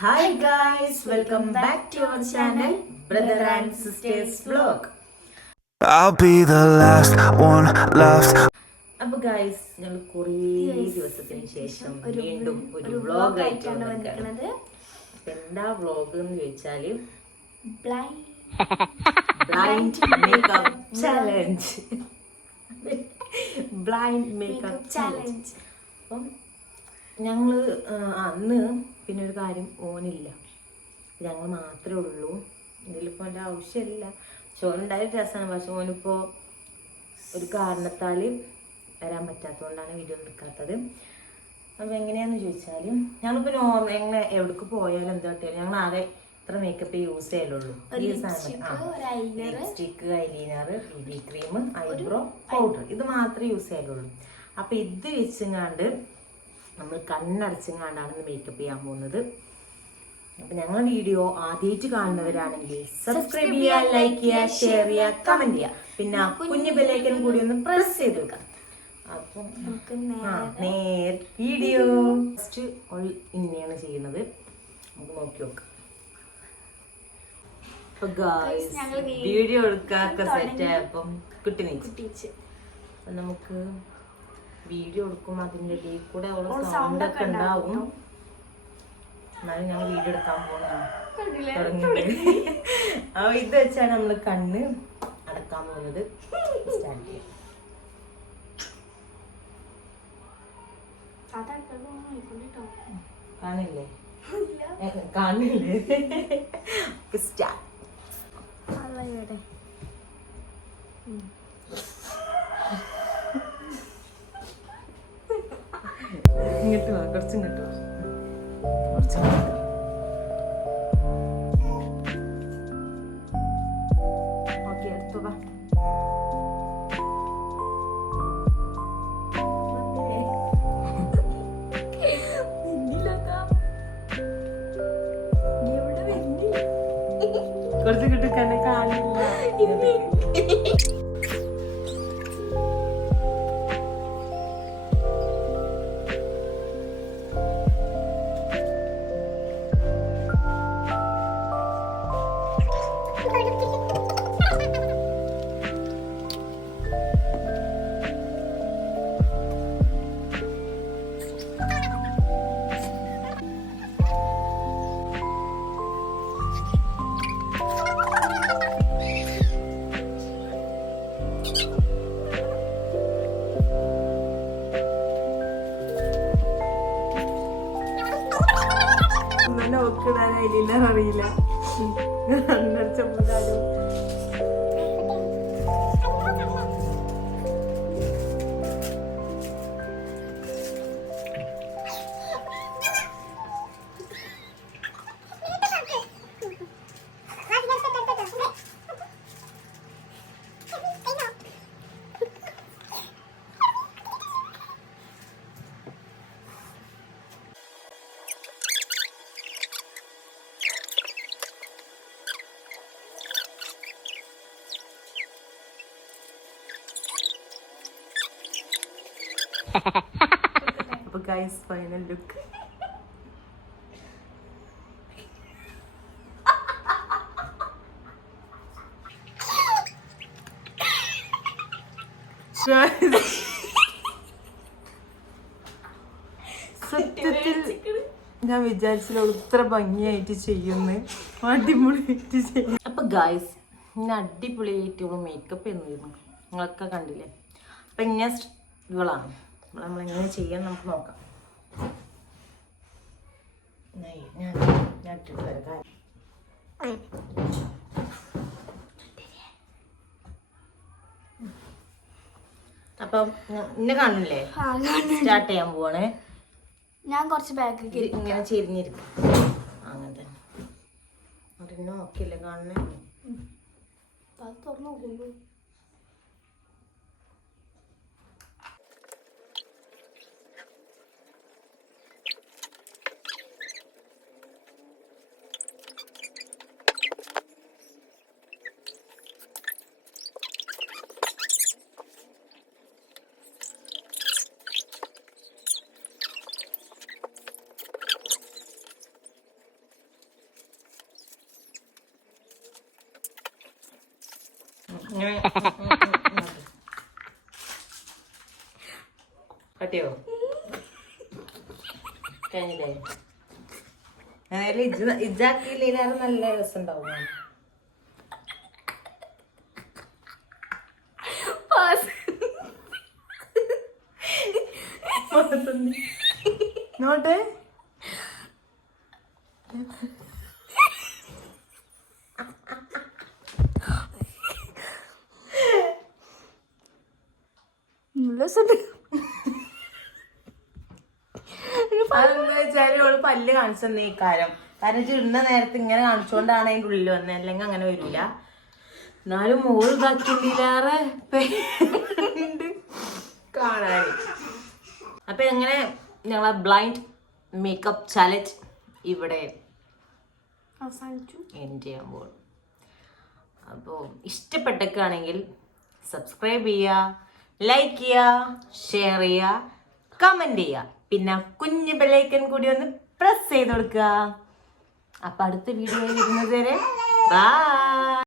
Hi guys, welcome back to our channel Brother and Sisters Vlog. I'll be the last one left. അപ്പോൾ guys ഞങ്ങൾ കുറേ ദിവസത്തിന് ശേഷം വീണ്ടും ഒരു വ്ളോഗ് ആയിട്ടാണ് വന്നിരിക്കുന്നത്. എന്താ വ്ളോഗ് എന്ന് ചോദിച്ചാൽ blind makeup challenge. Blind makeup challenge. അപ്പം ഞങ്ങൾ അന്ന് പിന്നെ ഒരു കാര്യം ഓനില്ല, ഞങ്ങൾ മാത്രമേ ഉള്ളൂ. ഇതിലിപ്പോൾ എൻ്റെ ആവശ്യമില്ല. ഓനുണ്ടായ രസമാണ്, പക്ഷെ ഓനിപ്പോൾ ഒരു കാരണത്താൽ വരാൻ പറ്റാത്തതുകൊണ്ടാണ് വീഡിയോ എടുക്കാത്തത്. അപ്പോൾ എങ്ങനെയാണെന്ന് ചോദിച്ചാൽ ഞങ്ങളിപ്പോൾ എങ്ങനെ എവിടേക്ക് പോയാലും എന്താ പറ്റിയാലും ഞങ്ങൾ ആകെ ഇത്ര മേക്കപ്പ് യൂസ് ചെയ്യലുള്ളൂ. ഈ സാധനം lipstick, eyeliner, BB cream, eyebrow powder, ഇത് മാത്രമേ യൂസ് ചെയ്യലുള്ളൂ. അപ്പോൾ ഇത് വെച്ചങ്ങാണ്ട് നമ്മൾ കണ്ണടച്ചങ്ങാണ്ടാണ് മേക്കപ്പ് ചെയ്യാൻ പോകുന്നത്. അപ്പം ഞങ്ങളുടെ വീഡിയോ ആദ്യമായിട്ട് കാണുന്നവരാണെങ്കിൽ സബ്സ്ക്രൈബ് ചെയ്യുക, ലൈക്ക് ചെയ്യുക, ഷെയർ ചെയ്യുക, കമൻറ്റ് ചെയ്യുക, പിന്നെ കുഞ്ഞു ബെല്ലൈക്കൻ കൂടി ഒന്ന് പ്രസ് ചെയ്ത് വെക്കുക. അപ്പം നേരെ വീഡിയോ ഫസ്റ്റ് ഇങ്ങനെയാണ് ചെയ്യുന്നത്. നമുക്ക് നോക്കി നോക്കാം. വീഡിയോ എടുക്കാത്ത സെറ്റ് ആയപ്പം കുട്ടി നീച്ച്. അപ്പം നമുക്ക് വീഡിയോ എടുക്കുമ്പോൾ അതിൻ്റെ ഇടയിൽ കൂടെ സൗണ്ട് ഒക്കെ ഉണ്ടാവും. എന്നാലും ഞങ്ങൾ വീഡിയോ എടുക്കാൻ പോകുന്നതാണ് തുടങ്ങിയിട്ട്. അപ്പോൾ ഇത് വെച്ചാണ് നമ്മൾ കണ്ണ് അടക്കാൻ പോകുന്നത്. സ്റ്റാർട്ട് ചെയ്യാം. കാണില്ലേ കാണില്ലേ സ്റ്റാർട്ട്. ഇങ്ങോട്ട് വാ, കുറച്ച് ഇങ്ങോട്ട് വാ, കുറച്ച് ഓക്കെ എടുത്തു വാ. കുറച്ച് കിട്ടിക്കന്നെ കാണില്ല. നോക്കിടാൻ ഐലൈനർ അറിയില്ല. കണ്ണടച്ചപ്പോഴാലും അപ്പൊ ഗൈസ് ഫൈനൽ ലുക്ക്. സത്യത്തിൽ ഞാൻ വിചാരിച്ചില്ല ഇത്ര ഭംഗിയായിട്ട് ചെയ്യുന്നു, അടിപൊളിയായിട്ട് ചെയ്യും. അപ്പൊ ഗൈസ് ഇങ്ങനെ അടിപൊളിയായിട്ട് മേക്കപ്പ് എന്നിരുന്നു, നിങ്ങളൊക്കെ കണ്ടില്ലേ. അപ്പൊ ഇങ്ങനെ ഇവളാണ് നമ്മളെങ്ങനെ ചെയ്യാൻ നമുക്ക് നോക്കാം. ഞാൻ ഇട്ടിട്ട് വരാം. അപ്പം ഇന്നെ കാണില്ലേ, സ്റ്റാർട്ട് ചെയ്യാൻ പോവാണ്. ഞാൻ കുറച്ച് ബാക്ക് ഇങ്ങനെ ചെരിഞ്ഞിരിക്കും. അങ്ങനെ തന്നെ അതിന് നോക്കില്ലേ കാണുന്നേ. തുറന്നു നോക്കുമ്പോ ഇങ്ങനെ കട്ടിയോ കഴിഞ്ഞില്ലേ? ഏതായാലും ഇജാക്കിയില്ലാതെ നല്ല രസം ഉണ്ടാവും. നോട്ടെ അതെന്താ വെച്ചാല് ഓള് പല്ല് കാണിച്ചു തന്നെ ഈ കാര്യം. കാരണം ഇടുന്ന നേരത്തെ ഇങ്ങനെ കാണിച്ചുകൊണ്ടാണ് അതിൻ്റെ ഉള്ളിൽ വന്നത്, അല്ലെങ്കിൽ അങ്ങനെ വരില്ല. എന്നാലും മോള് ഇതാക്കിയില്ലേറെ കാണാൻ. അപ്പൊ എങ്ങനെ ഞങ്ങളെ ബ്ലൈൻഡ് മേക്കപ്പ് ചാലഞ്ച് ഇവിടെ അവസാനിച്ചു. എൻഡ് ചെയ്യാൻ പോകും. അപ്പോൾ ഇഷ്ടപ്പെട്ടൊക്കെയാണെങ്കിൽ സബ്സ്ക്രൈബ് ചെയ്യുക, ലൈക്ക് ചെയ്യുക, ഷെയർ ചെയ്യുക, കമൻറ്റ് ചെയ്യുക. പിന്നെ കുഞ്ഞു ബെല്ലൈക്കൺ കൂടി ഒന്ന് പ്രസ് ചെയ്ത് കൊടുക്കുക. അപ്പം അടുത്ത വീഡിയോയിൽ വരുന്നത് വരെ ബൈ.